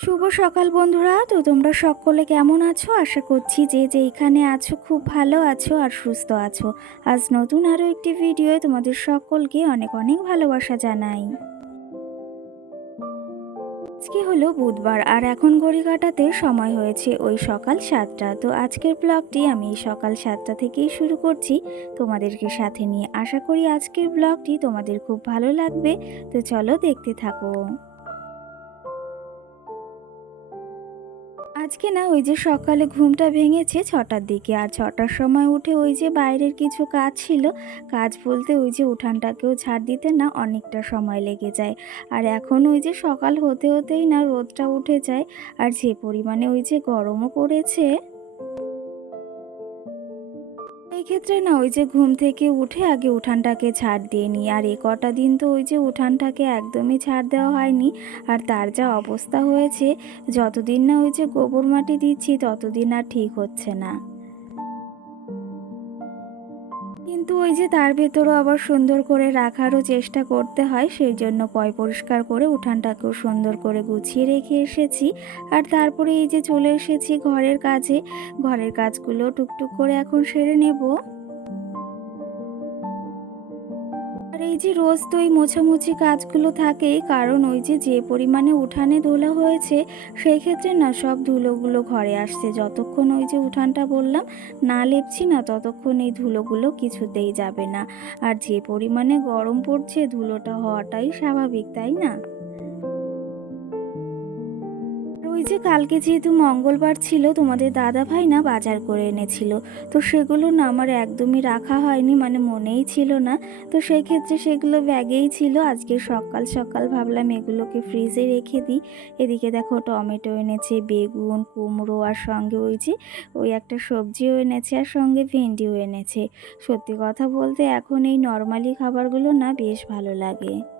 শুভ সকাল বন্ধুরা। তো তোমরা সকলে কেমন আছো? আশা করছি যে যেইখানে আছো খুব ভালো আছো আর সুস্থ আছো। আজ নতুন আরও একটি ভিডিওয়ে তোমাদের সকলকে অনেক অনেক ভালোবাসা জানাই। আজকে হলো বুধবার আর এখন ঘড়ি কাটাতে সময় হয়েছে ওই সকাল সাতটা। তো আজকের ব্লগটি আমি সকাল সাতটা থেকেই শুরু করছি তোমাদেরকে সাথে নিয়ে। আশা করি আজকের ব্লগটি তোমাদের খুব ভালো লাগবে। তো চলো দেখতে থাকো। আজকে না ওই যে সকালে ঘুমটা ভেঙেছে ছটার দিকে। আর ছটার সময় উঠে ওই যে বাইরের কিছু কাজ ছিল, কাজ বলতে ওই যে উঠানটাকেও ছাড় দিতে না অনেকটা সময় লেগে যায়। আর এখন ওই যে সকাল হতে হতেই না রোদটা উঠে যায়। আর যে পরিমাণে ওই যে গরমও পড়েছে ক্ষেত্রে না ওই যে ঘুম থেকে উঠে আগে উঠানটাকে ছাড় দিয়ে নিই। আর এ কটা দিন তো ওই যে উঠানটাকে একদমই ছাড় দেওয়া হয়নি। আর তার যা অবস্থা হয়েছে, যতদিন না ওই যে গোবর মাটি দিচ্ছি, ততদিন আর ঠিক হচ্ছে না। কিন্তু ওই যে তার ভেতরও আবার সুন্দর করে রাখারও চেষ্টা করতে হয়, সেই জন্য পয় পরিষ্কার করে উঠানটাকেও সুন্দর করে গুছিয়ে রেখে এসেছি। আর তারপরে এই যে চলে এসেছি ঘরের কাজে, ঘরের কাজগুলো টুকটুক করে এখন সেরে নেব। এই যে রোজ তো এই মোছামুছি কাজগুলো থাকেই, কারণ ওই যে যে পরিমাণে উঠানে ধোলা হয়েছে, সেই ক্ষেত্রে না সব ধুলোগুলো ঘরে আসছে। যতক্ষণ ওই যে উঠানটা বললাম, না লেপছি না ততক্ষণ এই ধুলোগুলো কিছুতেই যাবে না। আর যে পরিমাণে গরম পড়ছে, ধুলোটা হওয়াটাই স্বাভাবিক, তাই না? কালকে যেহেতু মঙ্গলবার ছিল, তোমাদের দাদা ভাই না বাজার করে এনেছিল। তো সেগুলো না আমার একদমই রাখা হয়নি মানে মনেই ছিল না। তো সেই ক্ষেত্রে সেগুলো ব্যাগেই ছিল। আজকে সকাল সকাল ভাবলাম এগুলোকে ফ্রিজে রেখে দিই। এদিকে দেখো টমেটো এনেছে, বেগুন, কুমড়ো, আর সঙ্গে ওই যে, ওই একটা সবজিও এনেছে, আর সঙ্গে ভেন্ডিও এনেছে। সত্যি কথা বলতে এখন এই নর্মালি খাবারগুলো না বেশ ভালো লাগে।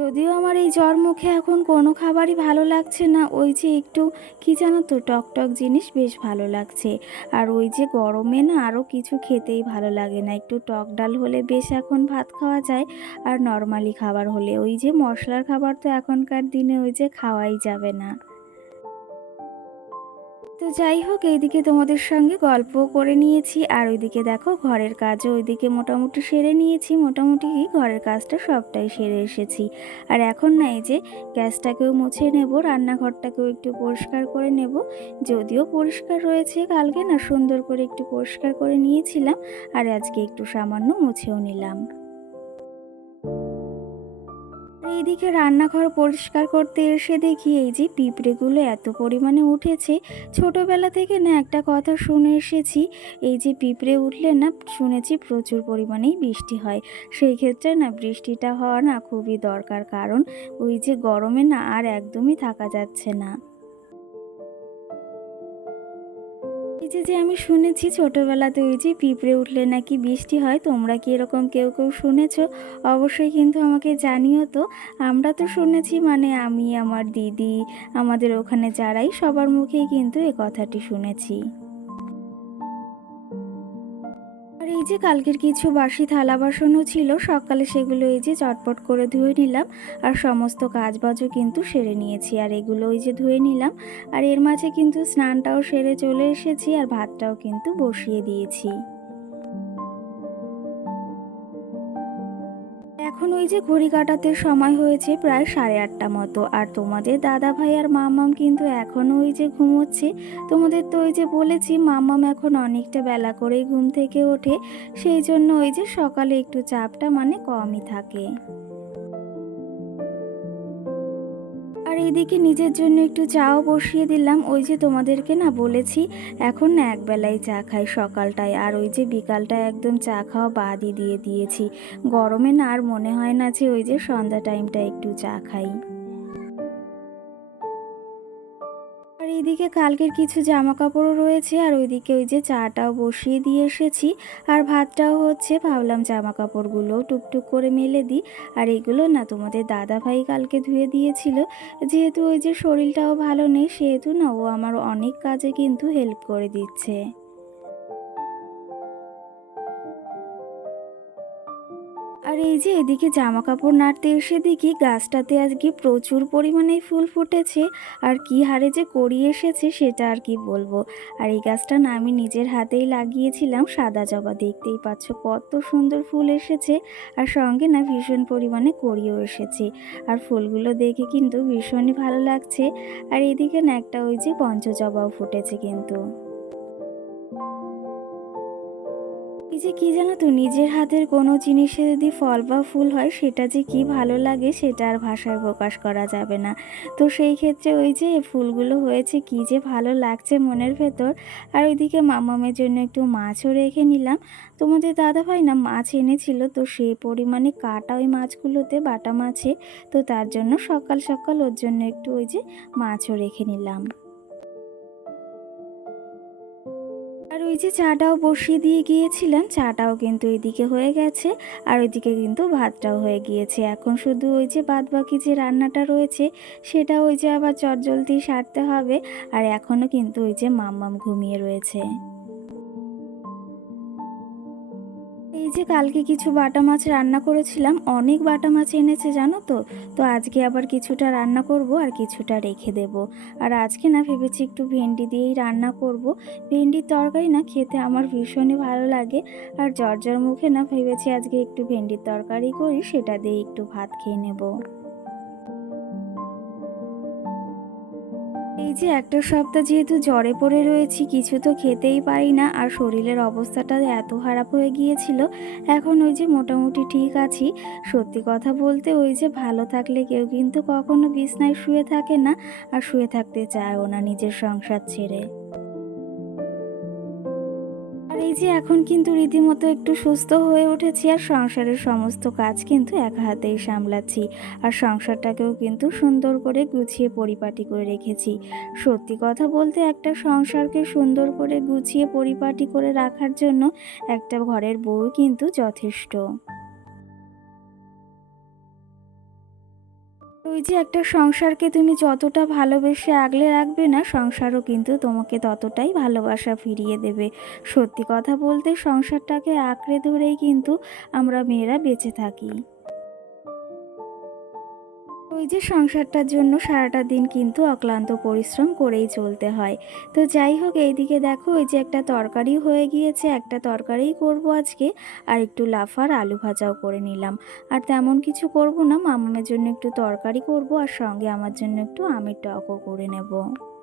যদিও আমার এই জ্বর মুখে এখন কোনো খাবারই ভালো লাগছে না, ওই যে একটু কি জানো তো, টকটক টক জিনিস বেশ ভালো লাগছে। আর ওই যে গরমে না আরও কিছু খেতেই ভালো লাগে না, একটু টক ডাল হলে বেশ এখন ভাত খাওয়া যায়, আর নর্মালি খাবার হলে। ওই যে মশলার খাবার তো এখনকার দিনে ওই যে খাওয়াই যাবে না। তো যাই হোক, এইদিকে তোমাদের সঙ্গে গল্প করে নিয়েছি, আর ওইদিকে দেখো ঘরের কাজও ওইদিকে মোটামুটি সেরে নিয়েছি, মোটামুটি ঘরের কাজটা সবটাই সেরে এসেছি। আর এখন না, এই যে গ্যাসটাকেও মুছে নেব, রান্নাঘরটাকেও একটু পরিষ্কার করে নেব। যদিও পরিষ্কার রয়েছে, কালকে না সুন্দর করে একটু পরিষ্কার করে নিয়েছিলাম, আর আজকে একটু সামান্য মুছেও নিলাম। এইদিকে রান্নাঘর পরিষ্কার করতে এসে দেখি এই যে পিঁপড়েগুলো এত পরিমাণে উঠেছে। ছোটোবেলা থেকে না একটা কথা শুনে এসেছি, এই যে পিঁপড়ে উঠলে না শুনেছি প্রচুর পরিমাণেই বৃষ্টি হয়। সেই ক্ষেত্রে না বৃষ্টিটা হওয়া না খুবই দরকার, কারণ ওই যে গরমে না আর একদমই থাকা যাচ্ছে না। এই যে যে আমি শুনেছি ছোটোবেলাতে ওই যে পিঁপড়ে উঠলে নাকি বৃষ্টি হয়, তোমরা কি এরকম কেউ কেউ শুনেছ? অবশ্যই কিন্তু আমাকে জানিও তো। আমরা তো শুনেছি মানে আমি, আমার দিদি, আমাদের ওখানে যারাই সবার মুখেই কিন্তু এ কথাটি শুনেছি। আর এই যে কালকের কিছু বাসি থালা বাসনও ছিল, সকালে সেগুলো এই যে চটপট করে ধুয়ে নিলাম আর সমস্ত কাজবাজও কিন্তু সেরে নিয়েছি। আর এগুলো ওই যে ধুয়ে নিলাম আর এর মাঝে কিন্তু স্নানটাও সেরে চলে এসেছি আর ভাতটাও কিন্তু বসিয়ে দিয়েছি। এখন ওই যে ঘড়ি কাটাতে সময় হয়েছে প্রায় সাড়ে আটটা মতো। আর তোমাদের দাদা ভাই আর মামাম কিন্তু এখনও ওই যে ঘুমোচ্ছে। তোমাদের তো ওই যে বলেছি, মামাম এখন অনেকটা বেলা করেই ঘুম থেকে ওঠে। সেই জন্য ওই যে সকালে একটু চাপটা মানে কমই থাকে। এইদিকে নিজের জন্য একটু চাও বসিয়ে দিলাম। ওই যে তোমাদেরকে না বলেছি, এখন না একবেলাই চা খাই সকালটায়। আর ওই যে বিকালটায় একদম চা খাওয়া বাদই দিয়ে দিয়েছি। গরমে না আর মনে হয় না যে ওই যে সন্ধ্যা টাইমটা একটু চা খাই। এইদিকে কালকের কিছু জামা কাপড়ও রয়েছে আর ওইদিকে ওই যে চাটাও বসিয়ে দিয়ে এসেছি আর ভাতটাও হচ্ছে ভাবলাম জামা কাপড়গুলো টুকটুক করে মেলে দিই। আর এগুলো না তোমাদের দাদা ভাই কালকে ধুয়ে দিয়েছিল। যেহেতু ওই যে শরীরটাও ভালো নেই, সেহেতু না ও আমার অনেক কাজে কিন্তু হেল্প করে দিচ্ছে। এই যে এদিকে জামা কাপড় নাড়তে এসে দেখি গাছটাতে আজকে প্রচুর পরিমাণে ফুল ফুটেছে, আর কি হারে যে করিয়ে এসেছে সেটা আর কি বলব। আর এই গাছটা না আমি নিজের হাতেই লাগিয়েছিলাম, সাদা জবা দেখতেই পাচ্ছ কত সুন্দর ফুল এসেছে, আর সঙ্গে না ভীষণ পরিমাণে করিয়েও এসেছে। আর ফুলগুলো দেখে কিন্তু ভীষণই ভালো লাগছে, আর এদিকে না একটা ওই যে পঞ্চজবাও ফুটেছে কিন্তু। এই যে কি জানো তো, নিজের হাতের কোনো জিনিসে যদি ফল বা ফুল হয়, সেটা যে কি ভালো লাগে, সেটা আর ভাষায় প্রকাশ করা যাবে না। তো সেই ক্ষেত্রে ওই যে ফুলগুলো হয়েছে, কি যে ভালো লাগছে মনের ভেতর। আর ওইদিকে মামামের জন্য একটু মাছও রেখে নিলাম। তোমাদের দাদাভাই না মাছ এনেছিল, তো সেই পরিমাণে কাটা ওই মাছগুলোতে, বাটা মাছে। তো তার জন্য সকাল সকাল ওর জন্য একটু ওই যে মাছও রেখে নিলাম। ওই যে চাটাও বসিয়ে দিয়ে গিয়েছিলাম চাটাও কিন্তু এদিকে হয়ে গেছে আর ওইদিকে কিন্তু ভাতটাও হয়ে গিয়েছে। এখন শুধু ওই যে বাদ বাকি যে রান্নাটা রয়েছে সেটা ওই যে আবার চটজলদি সারতে হবে আর এখনও কিন্তু ওই যে মাম মাম ঘুমিয়ে রয়েছে। এই যে কালকে কিছু বাটা মাছ রান্না করেছিলাম, অনেক বাটা মাছ এনেছে, জানো তো? তো আজকে আবার কিছুটা রান্না করব আর কিছুটা রেখে দেব। আর আজকে না ভেবেছি একটু ভেন্ডি দিয়েই রান্না করব। ভেন্ডির তরকারি না খেতে আমার ভীষণই ভালো লাগে। আর জ্বর মুখে না ভেবেছি আজকে একটু ভেন্ডির তরকারি করি, সেটা দিয়ে একটু ভাত খেয়ে নেব। এই যে একটা সপ্তাহ যেহেতু জ্বরে পড়ে রয়েছি, কিছু তো খেতেই পারি না। আর শরীরের অবস্থাটা এত খারাপ হয়ে গিয়েছিল, এখন ওই যে মোটামুটি ঠিক আছি। সত্যি কথা বলতে ওই যে ভালো থাকলে কেউ কিন্তু কখনো বিছনায় শুয়ে থাকে না, আর শুয়ে থাকতে চায়ও না নিজের সংসার ছেড়ে। যে এখন কিন্তু রীতিমতো একটু সুস্থ হয়ে উঠেছি আর সংসারের সমস্ত কাজ কিন্তু এক হাতেই সামলাচ্ছি। আর সংসারটাকেও কিন্তু সুন্দর করে গুছিয়ে পরিপাটি করে রেখেছি। সত্যি কথা বলতে একটা সংসারকে সুন্দর করে গুছিয়ে পরিপাটি করে রাখার জন্য একটা ঘরের বউ কিন্তু যথেষ্ট। ওই যে একটা সংসারকে তুমি যতটা ভালোবেসে আগলে রাখবে না, সংসারও কিন্তু তোমাকে ততটাই ভালোবাসা ফিরিয়ে দেবে। সত্যি কথা বলতে সংসারটাকে আঁকড়ে ধরেই কিন্তু আমরা মেয়েরা বেঁচে থাকি। যে সংসারটার জন্য সারাটা দিন কিন্তু অক্লান্ত পরিশ্রম করেই চলতে হয়। তো যাই হোক, এইদিকে দেখো, ওই যে একটা তরকারি হয়ে গিয়েছে, একটা তরকারিই করব আজকে। আর একটু লাফার আলু ভাজাও করে নিলাম। আর তেমন কিছু করব না মামামের জন্য একটু তরকারি করব, আর সঙ্গে আমার জন্য একটু আমের টকও করে নেব।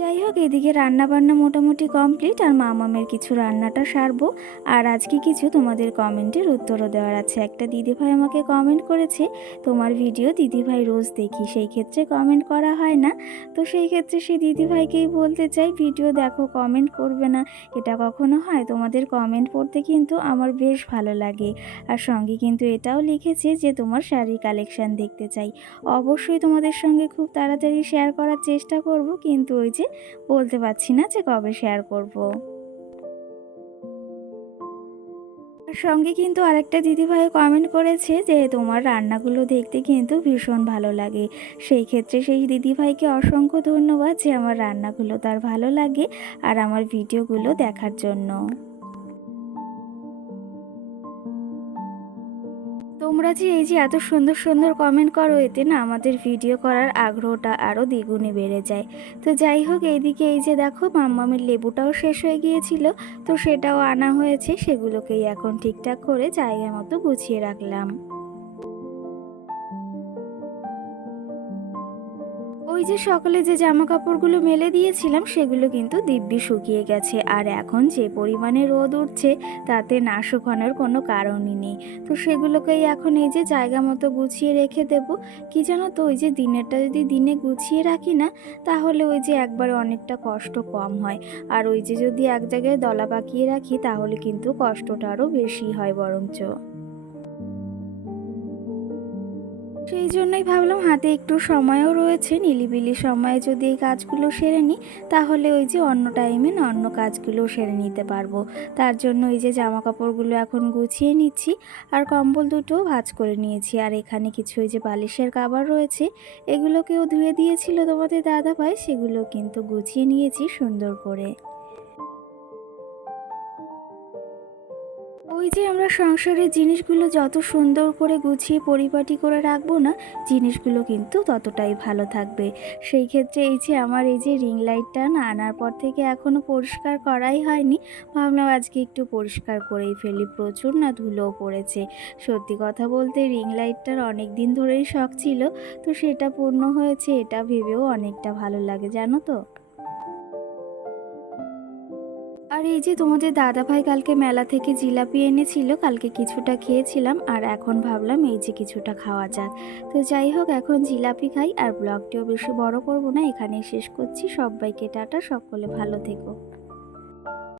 যাই হোক, এদিকে রান্না বান্না মোটামুটি কমপ্লিট আর মামামের কিছু রান্নাটা সারবো। আর আজকে কিছু তোমাদের কমেন্টের উত্তরও দেওয়ার আছে। একটা দিদিভাই আমাকে কমেন্ট করেছে, তোমার ভিডিও দিদিভাই রোজ দেখি, সেই ক্ষেত্রে কমেন্ট করা হয় না। তো সেই ক্ষেত্রে সেই দিদিভাইকেই বলতে চাই, ভিডিও দেখো, কমেন্ট করবে না। এটা কখনো হয়? তোমাদের কমেন্ট পড়তে কিন্তু আমার বেশ ভালো লাগে। আর সঙ্গে কিন্তু এটাও লিখেছে যে, তোমার শাড়ি কালেকশান দেখতে চাই। অবশ্যই তোমাদের সঙ্গে খুব তাড়াতাড়ি শেয়ার করার চেষ্টা করব, কিন্তু ওই যে বলতে পারছি না যে কবে শেয়ার করব। সঙ্গে কিন্তু আরেকটা দিদিভাই কমেন্ট করেছে যে তোমার রান্নাগুলো দেখতে কিন্তু ভীষণ ভালো লাগে সেই ক্ষেত্রে সেই দিদিভাইকে অসংখ্য ধন্যবাদ যে আমার রান্নাগুলো তার ভালো লাগে আর আমার ভিডিওগুলো দেখার জন্য তোমরা যে এই যে এত সুন্দর সুন্দর কমেন্ট করো, এতে না আমাদের ভিডিও করার আগ্রহটা আরও দ্বিগুণে বেড়ে যায়। তো যাই হোক, এইদিকে এই যে দেখো, মাম্মামের লেবুটাও শেষ হয়ে গিয়েছিল। তো সেটাও আনা হয়েছে, সেগুলোকেই এখন ঠিকঠাক করে জায়গা মতো গুছিয়ে রাখলাম। যে সকালে যে জামা কাপড়গুলো মেলে দিয়েছিলাম, সেগুলো কিন্তু দিব্যি শুকিয়ে গেছে। আর এখন যে পরিমাণে রোদ উঠছে, তাতে না শুকানোর কোনো কারণই নেই। তো সেগুলোকেই এখন এই যে জায়গা মতো গুছিয়ে রেখে দেব। কি জানো তো, ওই যে দিনেরটা যদি দিনে গুছিয়ে রাখি না, তাহলে ওই যে একবারে অনেকটা কষ্ট কম হয়। আর ওই যে যদি এক জায়গায় দলা পাকিয়ে রাখি, তাহলে কিন্তু কষ্টটা আরও বেশি হয় বরঞ্চ। সেই জন্যই ভাবলাম হাতে একটু সময়ও রয়েছে, নিলিবিলি সময়ে যদি এই কাজগুলো সেরে নিই, তাহলে ওই যে অন্য টাইমে না অন্য কাজগুলো সেরে নিতে পারব। তার জন্য ওই যে জামা কাপড়গুলো এখন গুছিয়ে নিচ্ছি, আর কম্বল দুটোও ভাঁজ করে নিয়েছি। আর এখানে কিছু ওই যে বালিশের কাবার রয়েছে, এগুলোকেও ধুয়ে দিয়েছিল তোমাদের দাদা ভাই সেগুলো কিন্তু গুছিয়ে নিয়েছি সুন্দর করে। ওই যে আমরা সংসারের জিনিসগুলো যত সুন্দর করে গুছিয়ে পরিপাটি করে রাখব না, জিনিসগুলো কিন্তু ততটাই ভালো থাকবে। সেই ক্ষেত্রে এই যে আমার এই যে রিং লাইটটা না আনার পর থেকে এখনও পরিষ্কার করাই হয়নি, ভাবলাম আজকে একটু পরিষ্কার করেই ফেলি। প্রচুর না ধুলোও পড়েছে। সত্যি কথা বলতে রিং লাইটটার অনেক দিন ধরেই শখ ছিল, তো সেটা পূর্ণ হয়েছে, এটা ভেবেও অনেকটা ভালো লাগে, জানো তো? এই যে তোমাদের দাদা ভাই কালকে মেলা থেকে জিলাপি এনেছিল, কালকে কিছুটা খেয়েছিলাম আর এখন ভাবলাম এই যে কিছুটা খাওয়া যাক। তো যাই হোক, এখন জিলাপি খাই আর ব্লগটিও বেশি বড় করব না, এখানেই শেষ করছি। সবাইকে টাটা, সকলে ভালো থেকো।